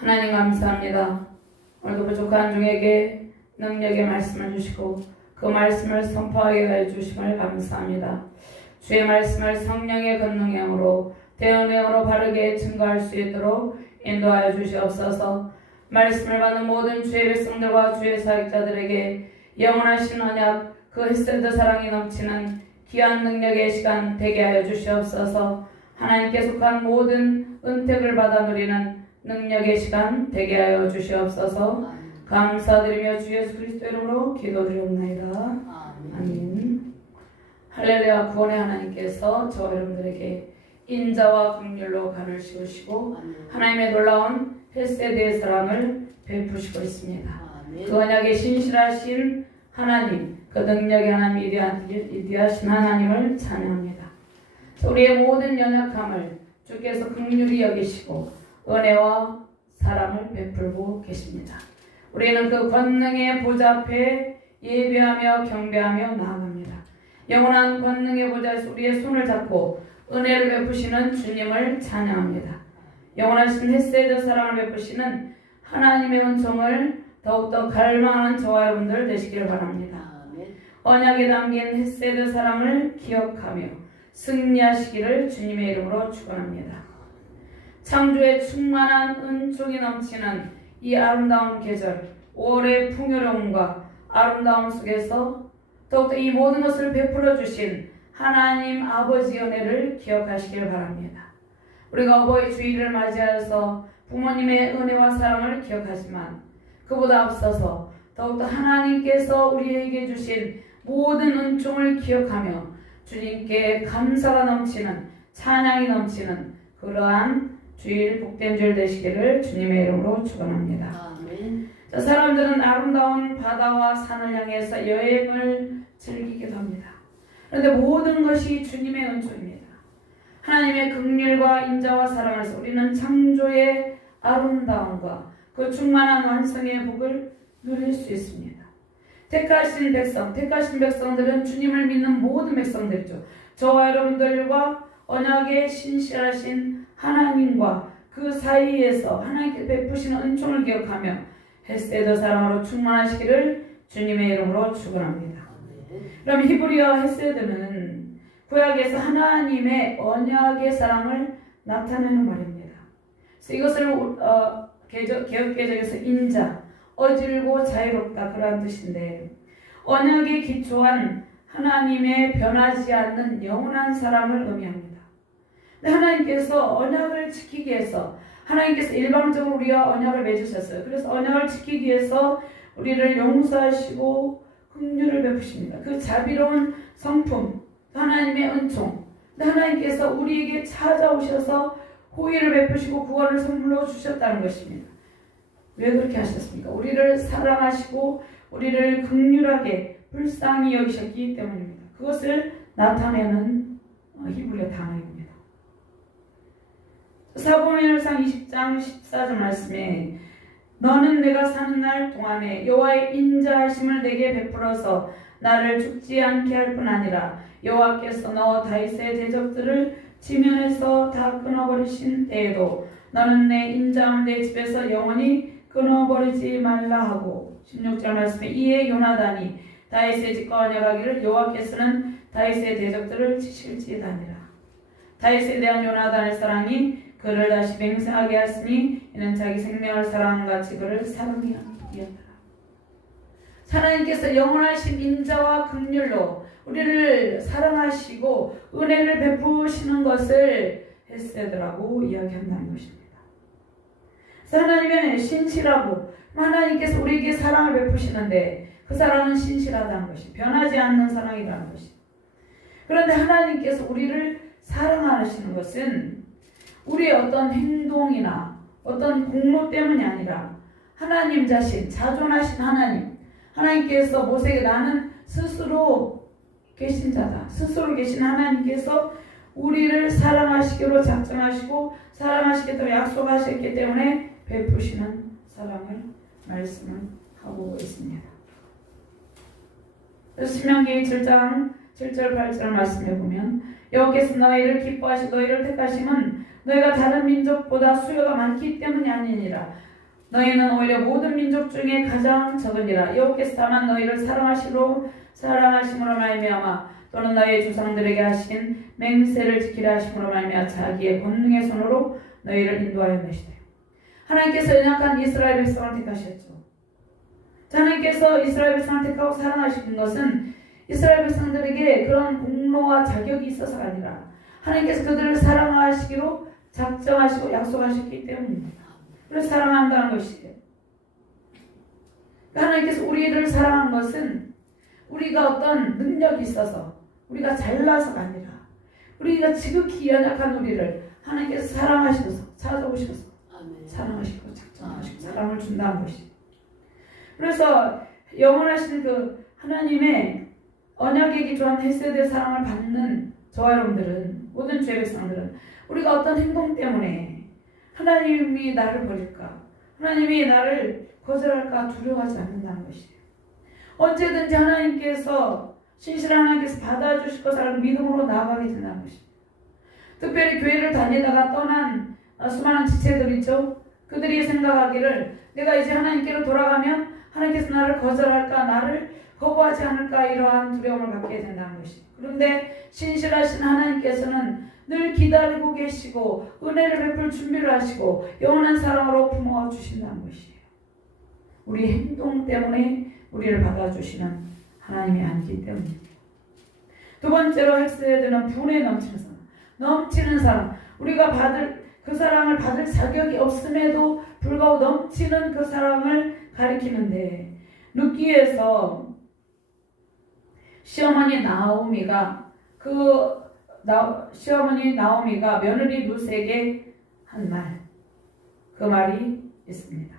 하나님 감사합니다. 오늘도 부족한 중에게 능력의 말씀을 주시고 그 말씀을 선포하게 해주심을 감사합니다. 주의 말씀을 성령의 권능으로 대언행으로 바르게 증거할 수 있도록 인도하여 주시옵소서. 말씀을 받는 모든 주의 백성들과 주의 사역자들에게 영원하신 언약, 그 헤세드 사랑이 넘치는 귀한 능력의 시간 되게 하여 주시옵소서. 하나님께 속한 모든 은택을 받아 누리는 능력의 시간 되게 하여 주시옵소서. 감사드리며 주 예수 그리스도 이름으로 기도드리옵나이다. 아멘. 할렐루야. 구원의 하나님께서 저와 여러분들에게 인자와 긍휼로 간을 씌우시고 하나님의 놀라운 헤세드의 사랑을 베푸시고 있습니다. 그 언약의 신실하신 하나님, 그 능력의 하나님, 위대하신 하나님을 찬양합니다. 우리의 모든 연약함을 주께서 긍휼히 여기시고 은혜와 사랑을 베풀고 계십니다. 우리는 그 권능의 보좌 앞에 예배하며 경배하며 나아갑니다. 영원한 권능의 보좌에서 우리의 손을 잡고 은혜를 베푸시는 주님을 찬양합니다. 영원하신 헤세드 사랑을 베푸시는 하나님의 은총을 더욱더 갈망하는 저와 여러분들 되시기를 바랍니다. 언약에 담긴 헤세드 사랑을 기억하며 승리하시기를 주님의 이름으로 축원합니다. 창조의 충만한 은총이 넘치는 이 아름다운 계절, 5월의 풍요로움과 아름다움 속에서 더욱더 이 모든 것을 베풀어 주신 하나님 아버지의 은혜를 기억하시길 바랍니다. 우리가 어버이 주일을 맞이하여서 부모님의 은혜와 사랑을 기억하지만 그보다 앞서서 더욱더 하나님께서 우리에게 주신 모든 은총을 기억하며 주님께 감사가 넘치는, 찬양이 넘치는 그러한 주일, 복된 주일 되시기를 주님의 이름으로 축원합니다. 자, 사람들은 아름다운 바다와 산을 향해서 여행을 즐기기도 합니다. 그런데 모든 것이 주님의 은총입니다. 하나님의 긍휼과 인자와 사랑에서 우리는 창조의 아름다움과 그 충만한 완성의 복을 누릴 수 있습니다. 택하신 백성들은 주님을 믿는 모든 백성들이죠. 저와 여러분들과 언약의 신실하신 하나님과 그 사이에서 하나님께 베푸시는 은총을 기억하며 헤세드 사랑으로 충만하시기를 주님의 이름으로 축원합니다. 그럼 히브리어 헤세드는 구약에서 하나님의 언약의 사랑을 나타내는 말입니다. 그래서 이것을 개역개정에서 인자, 어질고 자유롭다 그런 뜻인데 언약에 기초한 하나님의 변하지 않는 영원한 사랑을 의미합니다. 근데 하나님께서 언약을 지키기 위해서 하나님께서 일방적으로 우리와 언약을 맺으셨어요. 그래서 언약을 지키기 위해서 우리를 용서하시고 긍휼을 베푸십니다. 그 자비로운 성품, 하나님의 은총. 근데 하나님께서 우리에게 찾아오셔서 호의를 베푸시고 구원을 선물로 주셨다는 것입니다. 왜 그렇게 하셨습니까? 우리를 사랑하시고 우리를 긍휼하게 불쌍히 여기셨기 때문입니다. 그것을 나타내는 히브리어 단어입니다. 사무엘상 20장 14절 말씀에 너는 내가 사는 날 동안에 여호와의 인자하심을 내게 베풀어서 나를 죽지 않게 할 뿐 아니라 여호와께서 너와 다윗의 대적들을 지면에서 다 끊어버리신 때에도 너는 내 인자함을 내 집에서 영원히 끊어버리지 말라 하고 16절 말씀에 이에 요나단이 다윗의 집과 언약하기를 여호와께서는 다윗의 대적들을 치실지다니라. 다윗에 대한 요나단의 사랑이 그를 다시 맹세하게 하였으니 이는 자기 생명을 사랑한 같이 그를 사랑하였더라. 하나님께서 영원하신 인자와 긍휼로 우리를 사랑하시고 은혜를 베푸시는 것을 헤세드라고 이야기한다는 것입니다. 하나님의 신실하고 하나님께서 우리에게 사랑을 베푸시는데 그 사랑은 신실하다는 것이 변하지 않는 사랑이라는 것이. 그런데 하나님께서 우리를 사랑하시는 것은 우리의 어떤 행동이나 어떤 공로 때문이 아니라 하나님 자신, 자존하신 하나님께서 모세에게 나는 스스로 계신 자다. 스스로 계신 하나님께서 우리를 사랑하시기로 작정하시고 사랑하시겠다고 약속하셨기 때문에 베푸시는 사랑을 말씀을 하고 있습니다. 신명기 7장 7절 8절 말씀해 보면 여호와께서 너희를 기뻐하시고 너희를 택하심은 너희가 다른 민족보다 수요가 많기 때문이 아니니라. 너희는 오히려 모든 민족 중에 가장 적으니라. 여호와께서 다만 너희를 사랑하심으로 말미암아 또는 너희 조상들에게 하신 맹세를 지키려 하심으로 말미암아 자기의 권능의 손으로 너희를 인도하였느시되. 하나님께서 연약한 이스라엘 백성을 택하셨죠. 하나님께서 이스라엘 백성을 택하고 사랑하신 것은 이스라엘 백성들에게 그런 공로와 자격이 있어서가 아니라 하나님께서 그들을 사랑하시기로 작정하시고 약속하셨기 때문입니다. 그래서 사랑한다는 것이에요. 하나님께서 우리를 사랑한 것은 우리가 어떤 능력이 있어서 우리가 잘나서가 아니라 우리가 지극히 연약한 우리를 하나님께서 사랑하셔서 찾아오셔서 사랑하시고 작정하시고 사랑을 준다는 것이에요. 그래서 영원하신 그 하나님의 언약에 기초한 헤세드의 사랑을 받는 저와 여러분들은, 모든 죄 백성들은 우리가 어떤 행동 때문에 하나님이 나를 버릴까, 하나님이 나를 거절할까 두려워하지 않는다는 것이에요. 언제든지 하나님께서, 신실한 하나님께서 받아주실 것을 믿음으로 나아가게 된다는 것입니다. 특별히 교회를 다니다가 떠난 수많은 지체들 있죠. 그들이 생각하기를 내가 이제 하나님께로 돌아가면 하나님께서 나를 거절할까, 나를 거부하지 않을까, 이러한 두려움을 갖게 된다는 것이에요. 그런데 신실하신 하나님께서는 늘 기다리고 계시고 은혜를 베풀 준비를 하시고 영원한 사랑으로 품어 주신다는 것이에요. 우리 행동 때문에 우리를 받아주시는 하나님이 아니기 때문입니다. 두 번째로 헬스헤드는 분에 넘치는 사랑. 우리가 받을 그 사랑을 받을 자격이 없음에도 불구하고 넘치는 그 사랑을 가리키는데, 룻기에서 시어머니 나오미가 며느리 룻에게 한 말, 그 말이 있습니다.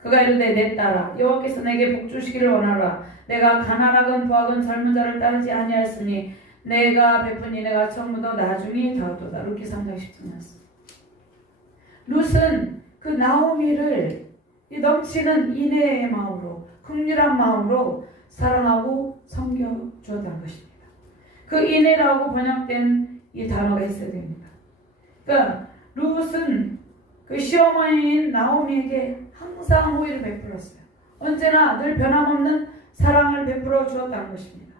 그가 이르되 내 딸아, 여호와께서 내게 복 주시기를 원하노라. 내가 가난하건 부하건 젊은 자를 따르지 아니하였으니 내가 베푼 인애가 처음부터 나중이 다하도다. 룻기 3장 10절 말씀. 룻은 그 나오미를 이 넘치는 인애의 마음으로, 긍휼한 마음으로 사랑하고 섬겨 주었다는 것입니다. 그 인애라고 번역된 이 단어가 있어야 됩니다. 그러니까 룻은 그 시어머니인 나오미에게 항상 호의를 베풀었어요. 언제나 늘 변함없는 사랑을 베풀어 주었다는 것입니다.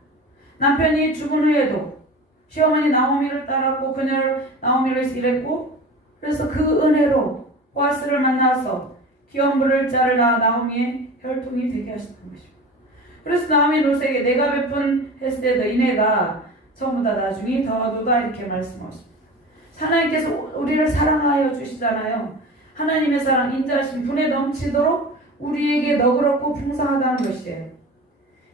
남편이 죽은 후에도 시어머니 나오미를 따랐고 그녀를 나오미로 일했고, 그래서 그 은혜로 보아스를 만나서 기업물을 자를 나오미의 혈통이 되게 하셨던 것입니다. 그래서 나오미 룻에게 내가 베푼 헤세드 인애가 처음보다 나중에 더하도다, 이렇게 말씀하십니다. 하나님께서 우리를 사랑하여 주시잖아요. 하나님의 사랑, 인자하심, 분에 넘치도록 우리에게 너그럽고 풍성하다는 것이에요.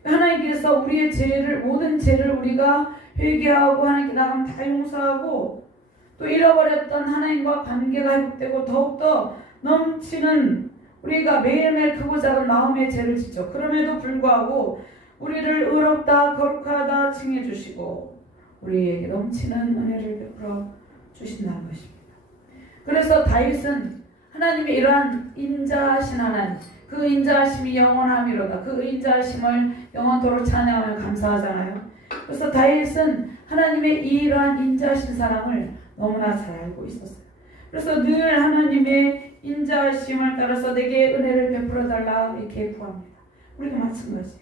하나님께서 우리의 죄를, 모든 죄를 우리가 회개하고 하나님께 나가면 다 용서하고, 또 잃어버렸던 하나님과 관계가 회복되고 더욱더 넘치는, 우리가 매일매일 크고 작은 마음의 죄를 짓죠. 그럼에도 불구하고 우리를 의롭다 거룩하다 칭해 주시고 우리에게 넘치는 은혜를 베풀어 주신다는 것입니다. 그래서 다윗은 하나님의 이러한 인자하신 하나님, 그 인자하심이 영원함이로다, 그 인자하심을 영원토록 찬양하며 감사하잖아요. 그래서 다윗은 하나님의 이러한 인자하신 사랑을 너무나 잘 알고 있었어요. 그래서 늘 하나님의 인자하심을 따라서 내게 은혜를 베풀어 달라, 이렇게 구합니다. 우리도 마찬가지예요.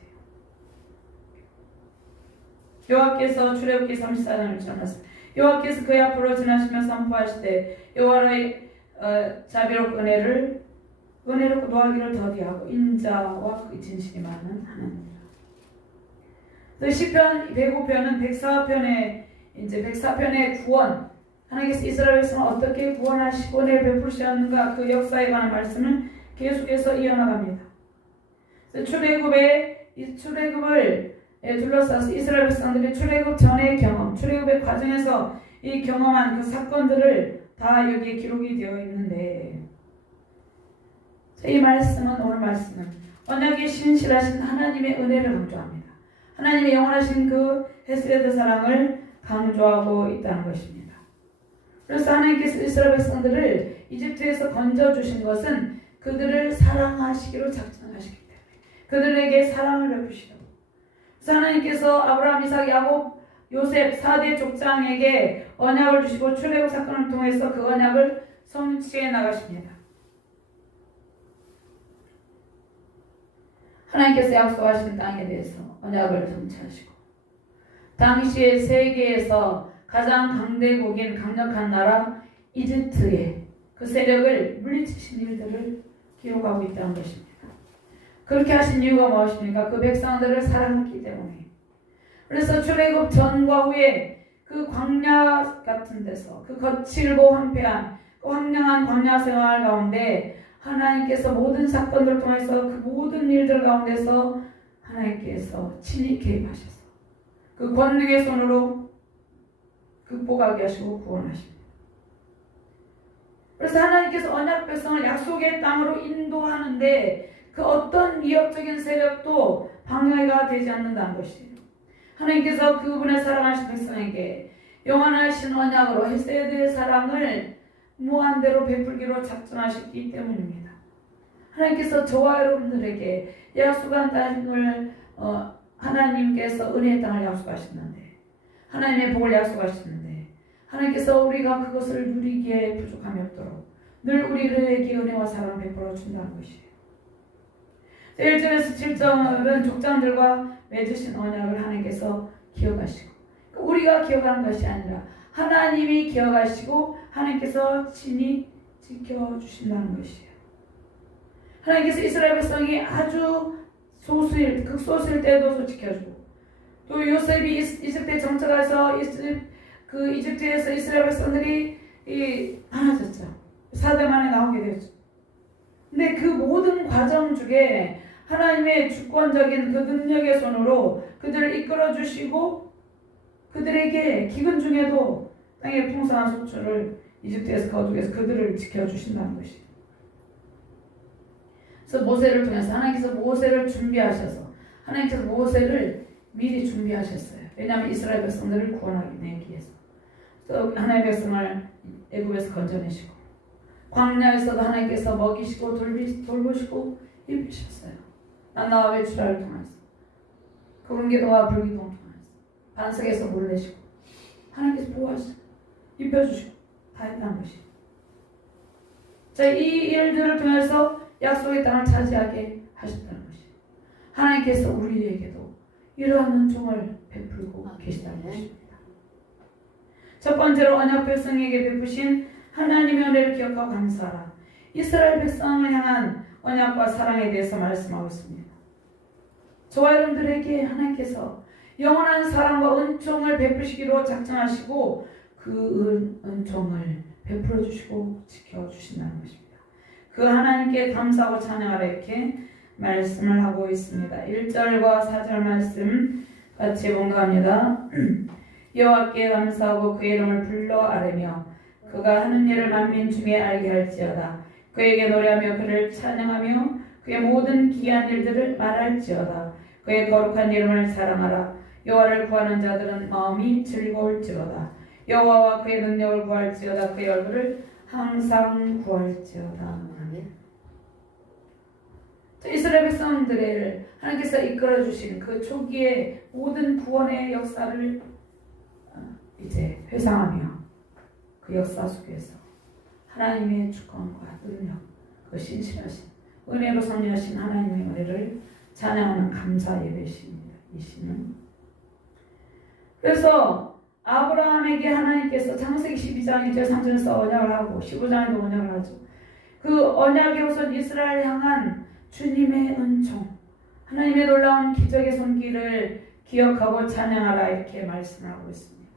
여호와께서 출애굽기 34장을 전하셨습니다. 여호와께서 그의 앞으로 지나시며 선포하시되 여호와의 자비롭고 은혜롭고 노하기를 더디하고 인자와 그 진실이 많은 하나님이라. 시편 105편은 104편의 구원, 하나님께서 이스라엘 백성을 어떻게 구원하시고 은혜를 베푸셨는가, 그 역사에 관한 말씀을 계속해서 이어나갑니다. 출애굽을 둘러싸서 이스라엘 백성들이 출애굽 전의 경험, 출애굽의 과정에서 이 경험한 그 사건들을 다 여기에 기록이 되어 있는데, 이 말씀은, 오늘 말씀은 언약의 신실하신 하나님의 은혜를 강조합니다. 하나님의 영원하신 그 헤세드 사랑을 강조하고 있다는 것입니다. 그래서 하나님께서 이스라엘 백성들을 이집트에서 건져주신 것은 그들을 사랑하시기로 작정하시기 때문에, 그들에게 사랑을 베푸시려고. 그래서 하나님께서 아브라함, 이삭, 야곱, 요셉 4대 족장에게 언약을 주시고 출애굽 사건을 통해서 그 언약을 성취해 나가십니다. 하나님께서 약속하신 땅에 대해서 언약을 성취하시고 당시에 세계에서 가장 강대국인 강력한 나라 이집트의 그 세력을 물리치신 일들을 기록하고 있다는 것입니다. 그렇게 하신 이유가 무엇입니까? 그 백성들을 사랑했기 때문에. 그래서 출애굽 전과 후에 그 광야 같은 데서 그 거칠고 황폐한 그 황량한 광야 생활 가운데 하나님께서 모든 사건들을 통해서 그 모든 일들 가운데서 하나님께서 친히 개입하셔서 그 권능의 손으로 극복하게 하시고 구원하십니다. 그래서 하나님께서 언약 백성을 약속의 땅으로 인도하는데 그 어떤 위협적인 세력도 방해가 되지 않는다는 것이에요. 하나님께서 그분의 사랑하신 백성에게 영원하신 언약으로 헤세드의 사랑을 무한대로 베풀기로 작정하셨기 때문입니다. 하나님께서 저와 여러분들에게 약속한 땅을 하나님께서 은혜의 땅을 약속하셨는데 하나님의 복을 약속하셨는데 하나님께서 우리가 그것을 누리기에 부족함이 없도록 늘 우리에게 은혜와 사랑을 베풀어 준다는 것이에요. 1절에서 7절은 족장들과 맺으신 언약을 하나님께서 기억하시고 우리가 기억하는 것이 아니라 하나님이 기억하시고 하나님께서 친히 지켜주신다는 것이에요. 하나님께서 이스라엘 백성이 아주 극소수일 때도 지켜주고 또 요셉이 이집트에 정착해서 이집트에서 이스라엘 백성들이 많아졌죠. 4대 만에 나오게 되었죠. 근데 그 모든 과정 중에 하나님의 주권적인 그 능력의 손으로 그들을 이끌어 주시고 그들에게 기근 중에도 땅의 풍성한 소출을 이집트에서 거두게해서 그들을 지켜주신다는 것이에요. 그래서 모세를 통해서 하나님께서 모세를 준비하셔서 하나님께서 모세를 미리 준비하셨어요. 왜냐하면 이스라엘 백성들을 구원하기 위해서. 또 하나님의 백성을 애굽에서 건져내시고 광야에서도 하나님께서 먹이시고 돌보시고 입히셨어요. 만나와 외출하를 통해서 구름기도와 불기도를 통해서 반석에서 물을 내시고 하나님께서 보호하시고 입혀주시고 다 했다는 것이에요. 자, 이 일들을 통해서 약속의 땅을 차지하게 하셨다는 것이에요. 하나님께서 우리에게도 이러한 은총을 베풀고 계시다는 것입니다. 첫 번째로 언약 백성에게 베푸신 하나님의 은혜를 기억하고 감사하라. 이스라엘 백성을 향한 언약과 사랑에 대해서 말씀하고 있습니다. 저와 여러분들에게 하나님께서 영원한 사랑과 은총을 베푸시기로 작정하시고 그 은총을 베풀어 주시고 지켜주신다는 것입니다. 그 하나님께 감사하고 찬양하라 이렇게 말씀을 하고 있습니다. 1절과 4절 말씀 같이 봉독합니다. 여호와께 감사하고 그의 이름을 불러 아뢰며 그가 하는 일을 만민 중에 알게 할지어다. 그에게 노래하며 그를 찬양하며 그의 모든 기이한 일들을 말할지어다. 그의 거룩한 이름을 사랑하라. 여호와를 구하는 자들은 마음이 즐거울지어다. 여호와와 그의 능력을 구할지어다. 그의 얼굴을 항상 구할지어다. 이스라엘 백성들을 하나님께서 이끌어 주신 그 초기의 모든 구원의 역사를 이제 회상하며 그 역사 속에서 하나님의 주권과 능력, 그 신실하신 은혜로 섭리하신 하나님의 은혜를 찬양하는 감사 예배입니다. 이 시는. 그래서 아브라함에게 하나님께서 창세기 12장 1절 3절에서 언약을 하고 15장에도 언약을 하죠. 그 언약의 우선 이스라엘 향한 주님의 은총, 하나님의 놀라운 기적의 손길을 기억하고 찬양하라 이렇게 말씀을 하고 있습니다.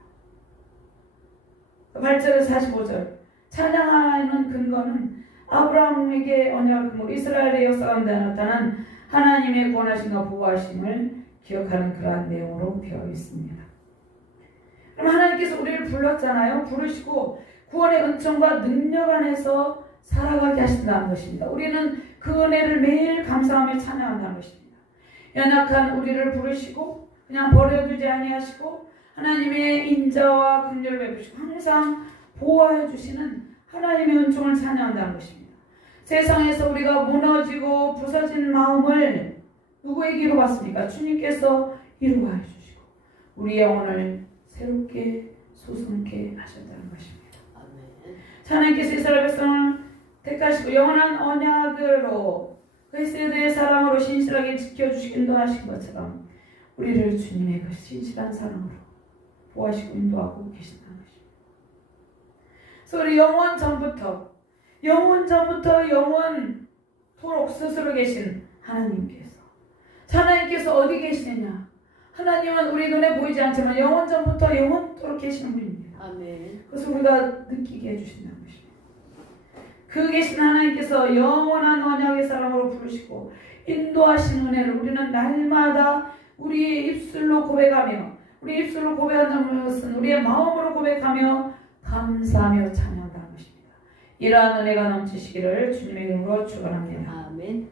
8절에서 45절 찬양하는 근거는 아브라함에게 언약을 근거로 이스라엘의 역사 가운데 나타난 하나님의 구원하심과 보호하심을 기억하는 그러한 내용으로 되어 있습니다. 그럼 하나님께서 우리를 불렀잖아요. 부르시고 구원의 은총과 능력 안에서 살아가게 하신다는 것입니다. 우리는 그 은혜를 매일 감사하며 찬양한다는 것입니다. 연약한 우리를 부르시고 그냥 버려두지 아니하시고 하나님의 인자와 긍휼을 베푸시고 항상 보호해 주시는 하나님의 은총을 찬양한다는 것입니다. 세상에서 우리가 무너지고 부서진 마음을 누구에게 이루었습니까? 주님께서 이루어 주시고 우리 영혼을 새롭게 소성케 하셨다는 것입니다. 하나님께서 이스라엘 백성을 택하시고 영원한 언약으로 그 세대의 사랑으로 신실하게 지켜주시고 인도하신 것처럼 우리를 주님의 그 신실한 사랑으로 보호하시고 인도하고 계신다는 것입니다. 그래서 우리 영원 전부터 영원토록 스스로 계신 하나님께서 어디 계시느냐? 하나님은 우리 눈에 보이지 않지만 영원 전부터 영원토록 계시는 분입니다. 아멘. 그래서 우리가 느끼게 해주신다는 것입니다. 그 계신 하나님께서 영원한 언약의 사랑으로 부르시고 인도하신 은혜를 우리는 날마다 우리의 입술로 고백하며, 우리 입술로 고백한다는 것은 우리의 마음으로 고백하며 감사하며 찬양한다는 것입니다. 이러한 은혜가 넘치시기를 주님의 이름으로 축원합니다. 아멘.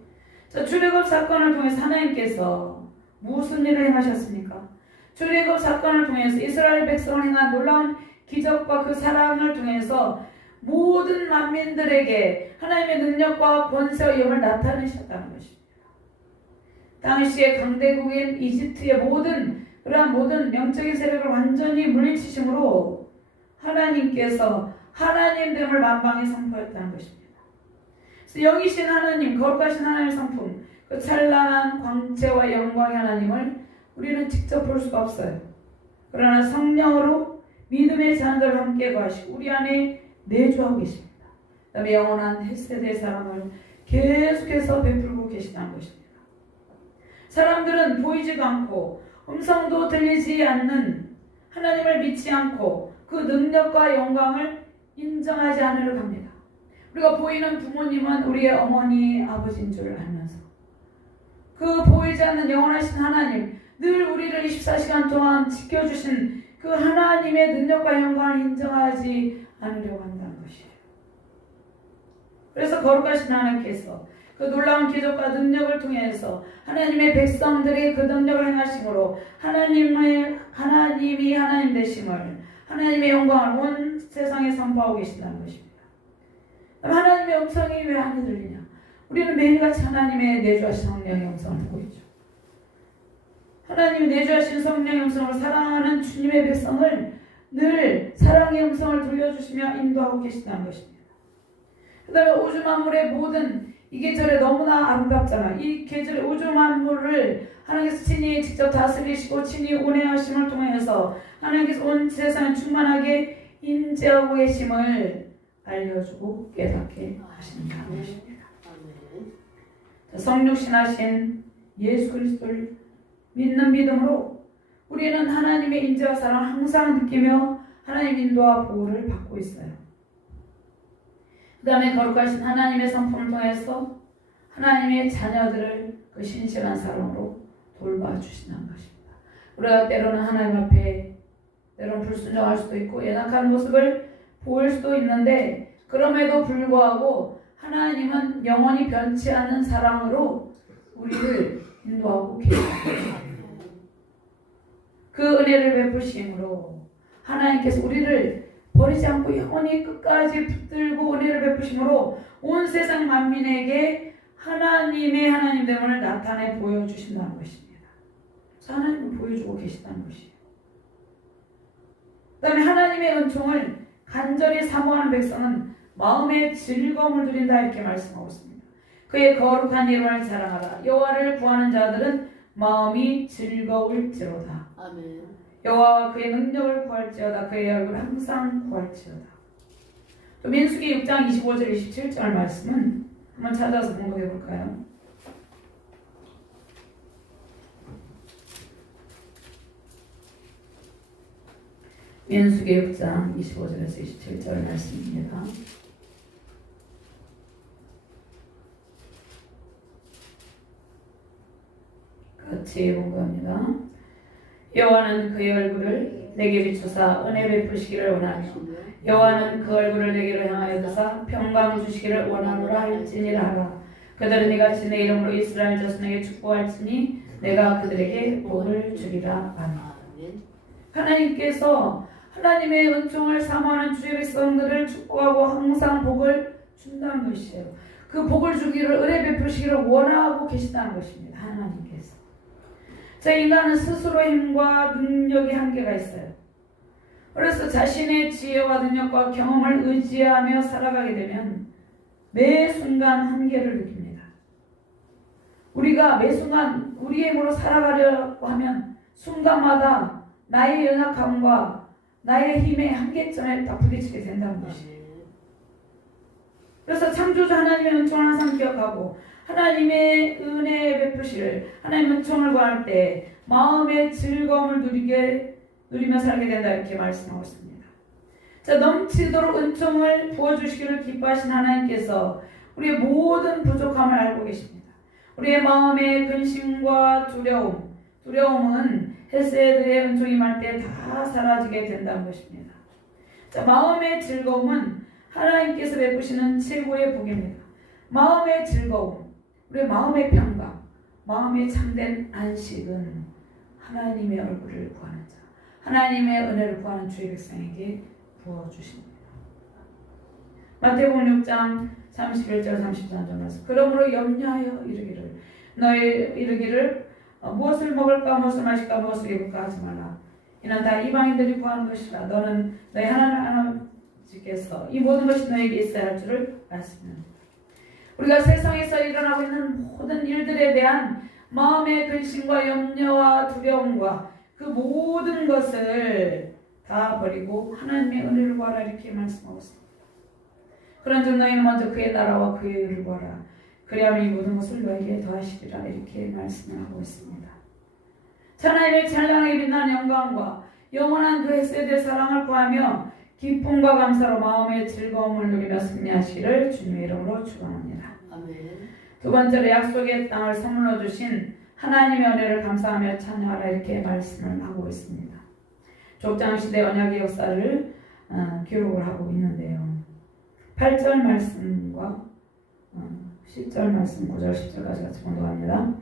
자, 출애굽 사건을 통해서 하나님께서 무슨 일을 행하셨습니까? 출애굽 사건을 통해서 이스라엘 백성을 행한 놀라운 기적과 그 사랑을 통해서 모든 만민들에게 하나님의 능력과 권세와 영을 나타내셨다는 것입니다. 당시의 강대국인 이집트의 그러한 모든 영적인 세력을 완전히 물리치심으로 하나님께서 하나님됨을 만방에 선포했다는 것입니다. 그래서 영이신 하나님, 거룩하신 하나님의 성품, 그 찬란한 광채와 영광의 하나님을 우리는 직접 볼 수가 없어요. 그러나 성령으로 믿음의 자녀들과 함께 거하시고 우리 안에 내주하고 계십니다. 그다음에 영원한 헷세대의 사랑을 계속해서 베풀고 계시다는 것입니다. 사람들은 보이지도 않고 음성도 들리지 않는 하나님을 믿지 않고 그 능력과 영광을 인정하지 않으려고 합니다. 우리가 보이는 부모님은 우리의 어머니, 아버지인 줄 알면서 그 보이지 않는 영원하신 하나님, 늘 우리를 24시간 동안 지켜주신 그 하나님의 능력과 영광을 인정하지 않으려고 한다는 것이에요. 그래서 거룩하신 하나님께서 그 놀라운 기적과 능력을 통해서 하나님의 백성들이 그 능력을 행하심으로 하나님이 하나님 되심을, 하나님의 영광을 온 세상에 선포하고 계신다는 것입니다. 하나님의 음성이 왜 안 들리냐? 우리는 매일같이 하나님의 내주하신 성령의 음성을 듣고 있죠. 하나님이 내주하신 성령의 음성을 사랑하는 주님의 백성을 늘 사랑의 음성을 들려주시며 인도하고 계신다는 것입니다. 그 다음에 우주 만물의 모든 이 계절에 너무나 아름답잖아. 이 계절의 우주 만물을 하나님께서 친히 직접 다스리시고 친히 운행하심을 통해서 하나님께서 온 세상을 충만하게 인재하고 계심을 알려주고 깨닫게 하신다는 것입니다. 성육신하신 예수 그리스도를 믿는 믿음으로 우리는 하나님의 인재와 사랑을 항상 느끼며 하나님 인도와 보호를 받고 있어요. 그 다음에 거룩하신 하나님의 성품을 통해서 하나님의 자녀들을 그 신실한 사랑으로 돌봐주신다는 것입니다. 우리가 때로는 하나님 앞에 때로는 불순종할 수도 있고 연약한 모습을 보일 수도 있는데 그럼에도 불구하고 하나님은 영원히 변치 않는 사랑으로 우리를 인도하고 계십니다. 그 은혜를 베푸심으로 하나님께서 우리를 버리지 않고 영원히 끝까지 붙들고 은혜를 베푸심으로 온 세상 만민에게 하나님의 하나님됨을 나타내 보여주신다는 것입니다. 하나님을 보여주고 계시다는 것이에요. 그 다음에 하나님의 은총을 간절히 사모하는 백성은 마음의 즐거움을 누린다 이렇게 말씀하고 있습니다. 그의 거룩한 이름을 자랑하라. 여호와를 구하는 자들은 마음이 즐거울지로다. 아멘. 여호와와 그의 능력을 구할지어다. 그의 얼굴을 항상 구할지어다. 또 민수기 6장 25절 27절 말씀은 한번 찾아서 공부해 볼까요? 민수기 6장 25절에서 27절 말씀입니다. 같이 공부합니다. 여호와는 그의 얼굴을 내게 비추사 은혜 베푸시기를 원하며 여호와는 그 얼굴을 내게로 향하여 드사 평강 주시기를 원하노라 할지니라 하라. 그들은 이같이 내 이름으로 이스라엘 자손에게 축복할지니 내가 그들에게 복을 주리라. 아멘. 하나님께서 하나님의 은총을 사모하는 주의 백성들을 축복하고 항상 복을 준다는 것이에요. 그 복을 주기를 은혜 베푸시기를 원하고 계시다는 것입니다. 하나님께서. 자, 인간은 스스로 힘과 능력이 한계가 있어요. 그래서 자신의 지혜와 능력과 경험을 의지하며 살아가게 되면 매 순간 한계를 느낍니다. 우리가 매 순간 우리의 힘으로 살아가려고 하면 순간마다 나의 연약함과 나의 힘의 한계점에 딱 부딪히게 된다는 것이에요. 그래서 창조주 하나님의 은총을 항상 기억하고 하나님의 은혜의 베푸시를 하나님의 은총을 구할 때 마음의 즐거움을 누리며 살게 된다 이렇게 말씀하고 있습니다. 자, 넘치도록 은총을 부어주시기를 기뻐하신 하나님께서 우리의 모든 부족함을 알고 계십니다. 우리의 마음의 근심과 두려움은 헤세드의 은총이 임할 때 다 사라지게 된다는 것입니다. 자, 마음의 즐거움은 하나님께서 베푸시는 최고의 복입니다. 마음의 즐거움, 우리의 마음의 평강, 마음의 참된 안식은 하나님의 얼굴을 구하는 자, 하나님의 은혜를 구하는 주의 백성에게 부어주십니다. 마태복음 6장 31절 34절 말씀. 그러므로 염려하여 이르기를 무엇을 먹을까 무엇을 마실까 무엇을 입을까 하지 말라. 이는 다 이방인들이 구하는 것이라. 너는 너희 하나님께서 이 모든 것이 너에게 있어야 할 줄을 아시는. 우리가 세상에서 일어나고 있는 모든 일들에 대한 마음의 근심과 염려와 두려움과 그 모든 것을 다 버리고 하나님의 은혜를 구하라 이렇게 말씀하고 있습니다. 그런즉 너희는 먼저 그의 나라와 그의 의를 구하라. 그리하면 이 모든 것을 너에게 더하시리라 이렇게 말씀을 하고 있습니다. 하나님의 찬란하게 빛나는 영광과 영원한 그 헤세드의 사랑을 구하며 기쁨과 감사로 마음의 즐거움을 누리며 승리하시기를 주님의 이름으로 축원합니다. 아멘. 두 번째로 약속의 땅을 선물로 주신 하나님의 은혜를 감사하며 찬양하라 이렇게 말씀을 하고 있습니다. 족장시대 언약의 역사를 기록을 하고 있는데요. 8절 말씀과 10절 말씀 9절 10절까지 같이 공독합니다.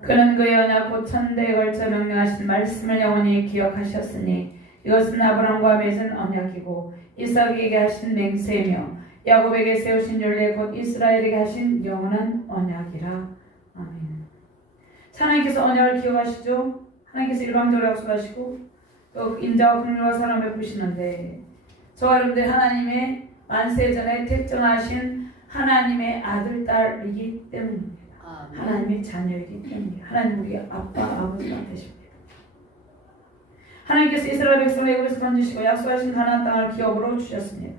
그는 그의 언약 곧 천대에 걸쳐 명령하신 말씀을 영원히 기억하셨으니 이것은 아브라함과 맺은 언약이고 이삭에게 하신 맹세며 야곱에게 세우신 율례 곧 이스라엘에게 하신 영원한 언약이라. 아멘. 하나님께서 언약을 기억하시죠. 하나님께서 일방적으로 약속하시고 또 인자와 긍휼과 사랑을 베푸시는데 저와 여러분들 하나님의 만세전에 택정하신 하나님의 아들, 딸이기 때문입니다. 아멘. 하나님의 자녀이기 때문입니다. 하나님 우리 아빠, 아버지가 되십니다. 하나님께서 이스라엘 백성을 애굽에서 건지시고 약속하신 가나안 땅을 기업으로 주셨습니다.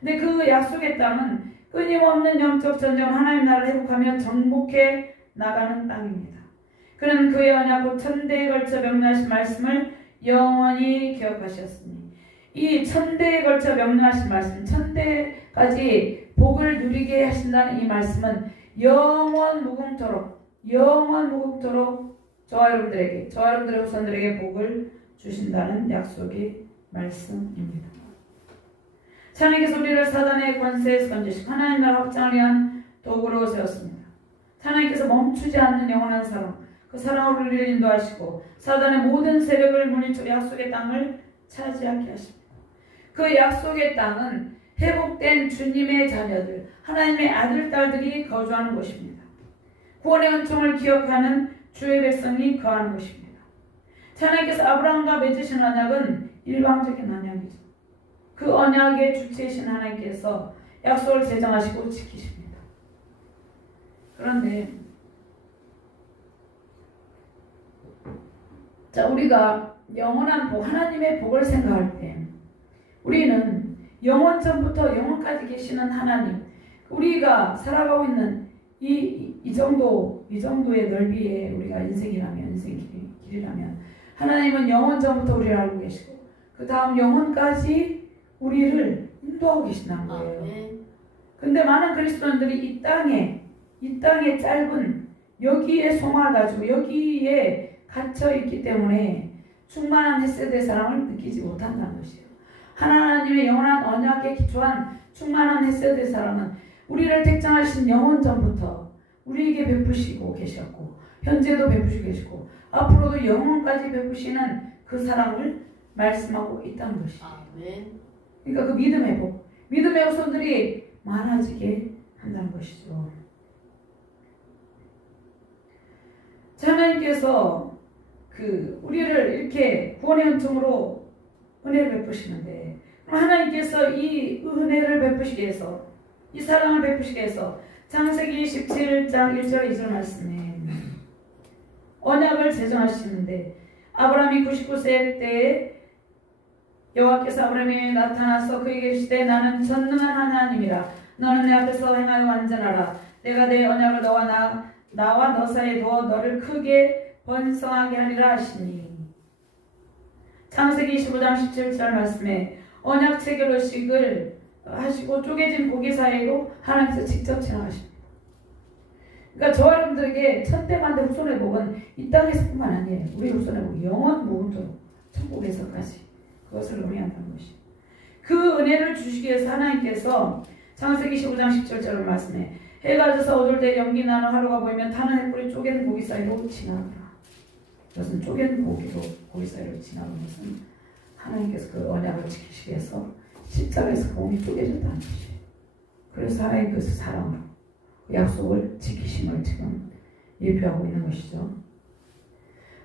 근데 그 약속의 땅은 끊임없는 영적 전쟁을 하나님 나라를 회복하며 정복해 나가는 땅입니다. 그는 그의 언약 곧 천대에 걸쳐 명령하신 말씀을 영원히 기억하셨으니 이 천대에 걸쳐 명령하신 말씀, 천대까지 복을 누리게 하신다는 이 말씀은 영원 무궁토록 저와 여러분들에게, 저와 여러분들의 후손들에게 복을 주신다는 약속의 말씀입니다. 하나님께서 우리를 사단의 권세에서 건지시고 하나님 나라 확장을 위한 도구로 세웠습니다. 하나님께서 멈추지 않는 영원한 사랑, 그 사랑으로 우리를 인도하시고 사단의 모든 세력을 물리쳐 약속의 땅을 차지하게 하십니다. 그 약속의 땅은 회복된 주님의 자녀들, 하나님의 아들, 딸들이 거주하는 곳입니다. 구원의 은총을 기억하는 주의 백성이 거하는 곳입니다. 하나님께서 아브라함과 맺으신 언약은 일방적인 언약이죠. 그 언약의 주체이신 하나님께서 약속을 제정하시고 지키십니다. 그런데 우리가 영원한 복, 하나님의 복을 생각할 때 우리는 영원 전부터 영원까지 계시는 하나님, 우리가 살아가고 있는 이 정도의 넓이의 우리가 인생이라면, 길이라면 하나님은 영원 전부터 우리를 알고 계시고 그 다음 영원까지 우리를 인도하고 계신다는 거예요. 근데 많은 그리스도인들이 이 땅의 짧은 여기에 소망을 가지고 여기에 갇혀 있기 때문에 충만한 헤세드의 사랑을 느끼지 못한다는 것이에요. 하나님의 영원한 언약에 기초한 충만한 헤세드의 사랑은 우리를 택정하신 영원 전부터 우리에게 베푸시고 계셨고 현재도 베푸시고 계시고 앞으로도 영원까지 베푸시는 그 사랑을 말씀하고 있다는 것이에요. 그러니까 그 믿음의 복, 믿음의 후손들이 많아지게 한다는 것이죠. 하나님께서 우리를 이렇게 구원의 은총으로 은혜를 베푸시는데 하나님께서 이 은혜를 베푸시기 위해서 이 사랑을 베푸시기 위해서 창세기 17장 1절 2절 말씀에 언약을 제정하시는데 아브라함이 99세 때에 여호와께서 아브라함에게 나타나서 그에게 이르시되 나는 전능한 하나님이라 너는 내 앞에서 행하여 완전하라 내가 내 언약을 나와 너 사이에 두어 너를 크게 번성하게 하리라 하시니 창세기 25장 17절 말씀에 언약 체결의식을 하시고 쪼개진 고기 사이로 하나님께서 직접 지나가십니다. 그러니까 저와 여러분들에게 천대만대 후손의 복은 이 땅에서뿐만 아니에요. 우리 후손의 복이 영원 무궁토록 천국에서까지 그것을 의미한다는 것이에요. 그 은혜를 주시기 위해서 하나님께서 창세기 15장 17절을 말씀해 해가 져서 어두울 때 연기 나는 하루가 보이면 타는 햇불이 쪼개는 고기 사이로 지나가라. 그것은 쪼개는 고기 사이로 지나가는 것은 하나님께서 그 언약을 지키시기 위해서 십자가에서 그 몸이 쪼개졌다는 것이에요. 그래서 하나님 그 사랑으로 약속을 지키심을 지금 예표하고 있는 것이죠.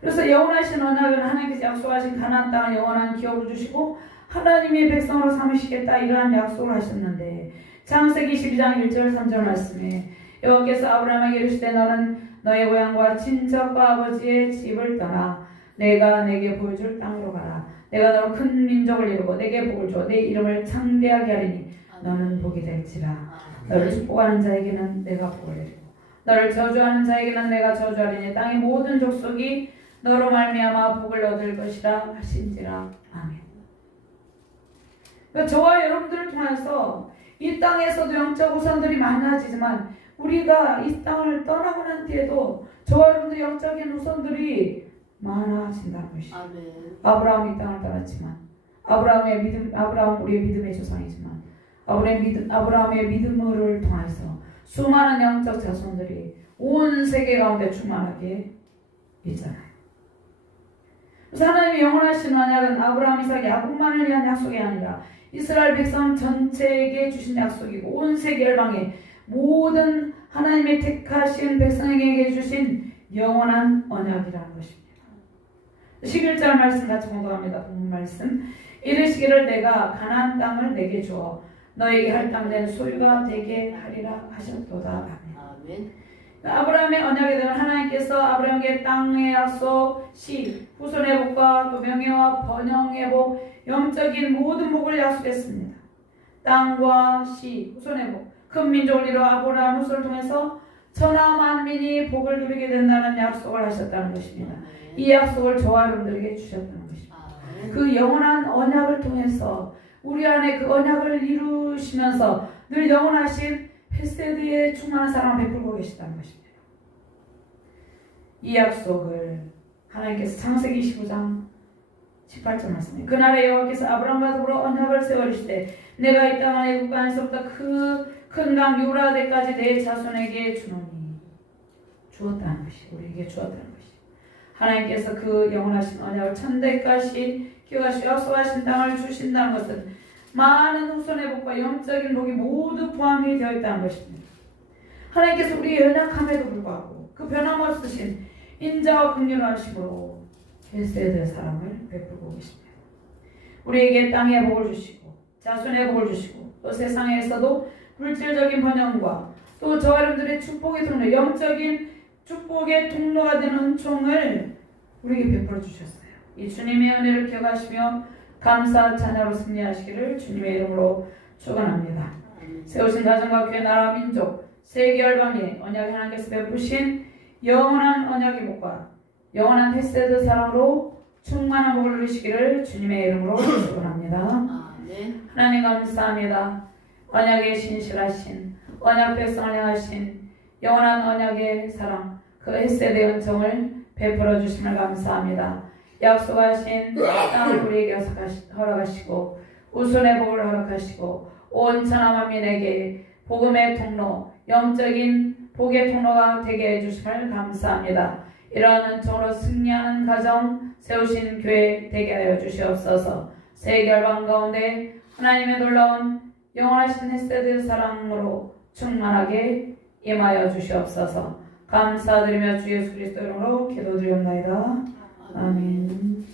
그래서 영원하신 언약은 하나님께서 약속하신 가나안 땅을 영원한 기업을 주시고 하나님의 백성으로 삼으시겠다 이러한 약속을 하셨는데 창세기 12장 1절 3절 말씀에 여호와께서 아브라함에게 이르시되 너는 너의 고향과 친척과 아버지의 집을 떠나 내가 내게 보여줄 땅으로 가라. 내가 너로 큰 민족을 이루고 내게 복을 줘 내 이름을 창대하게 하리니 너는 복이 될지라. 너를 축복하는 자에게는 내가 복을 내리고 너를 저주하는 자에게는 내가 저주하리니 땅의 모든 족속이 너로 말미암아 복을 얻을 것이라 하신지라. 아멘. 그러니까 저와 여러분들을 통해서 이 땅에서도 영적 우선들이 많아지지만 우리가 이 땅을 떠나고 난 뒤에도 저와 여러분들의 영적인 우선들이 많아진다는 것이죠. 아브라함이 이 땅을 떠났지만 아브라함 우리의 믿음의 조상이지만 아브라함의 믿음을 통해서 수많은 영적 자손들이 온 세계 가운데 충만하게 있잖아요. 그래서 하나님의 영원하신 언약은 아브라함, 이삭, 야곱만을 위한 약속이 아니라 이스라엘 백성 전체에게 주신 약속이고 온 세계 열방의 모든 하나님의 택하신 백성에게 주신 영원한 언약이라는 것입니다. 11절 말씀 같이 공부합니다. 본문 말씀. 이르시기를 내가 가나안 땅을 내게 주어 너에게 할 땅 된 소유가 되게 하리라 하셨도다. 아멘. 아브라함의 언약에 대한 하나님께서 아브라함에게 땅의 약속, 시, 후손의 복과 또 명예와 번영의 복, 영적인 모든 복을 약속했습니다. 땅과 시, 후손의 복, 큰 민족을 이루어 아브라함 후손을 통해서 천하 만민이 복을 누리게 된다는 약속을 하셨다는 것입니다. 이 약속을 저와 여러분들에게 주셨다는 것입니다. 그 영원한 언약을 통해서 우리 안에 그 언약을 이루시면서 늘 영원하신 헤세드의 충만한 사랑을 베풀고 계시다는 것입니다. 이 약속을 하나님께서 창세기 25장 18절 말씀에 그날에 여호와께서 아브라함과 더불어 언약을 세우시되 내가 이 땅 안에 애굽 안에서부터 그 큰 강 유라데까지 내 자손에게 주노니 주었다는 것이 우리에게 주었다는 것이 하나님께서 그 영원하신 언약을 천대까지 기억하시고 약속하신 땅을 주신다는 것은 많은 후손의 복과 영적인 복이 모두 포함이 되어 있다는 것입니다. 하나님께서 우리의 연약함에도 불구하고 그 변함없으신 인자와 긍휼하심으로 헬세드의 사랑을 베풀고 계십니다. 우리에게 땅의 복을 주시고 자손의 복을 주시고 또 세상에서도 물질적인 번영과 또 저와 여러분들의 축복의 통로, 영적인 축복의 통로가 되는 은총을 우리에게 베풀어 주셨어요. 이 주님의 은혜를 기억하시며 감사 찬양으로 승리하시기를 주님의 이름으로 축원합니다. 세우신 가정과 교회 나라 민족 세계 열방에 언약의 하나님께서 베푸신 영원한 언약의 복과 영원한 헤세드 사랑으로 충만한 복을 누리시기를 주님의 이름으로 축원합니다. 하나님 감사합니다. 언약의 신실하신 언약 백성을 향하신 영원한 언약의 사랑 그 헤세드의 은총을 베풀어 주심을 감사합니다. 약속하신 땅을 우리에게 허락하시고 우순의 복을 허락하시고 온 천하 만민에게 복음의 통로, 영적인 복의 통로가 되게 해주심을 감사합니다. 이러한 은총으로 승리하는 가정 세우신 교회 되게 하여 주시옵소서. 세계 열방 가운데 하나님의 놀라운 영원하신 헤세드 사랑으로 충만하게 임하여 주시옵소서. 감사드리며 주 예수 그리스도 이름으로 기도드리옵나이다. 아멘.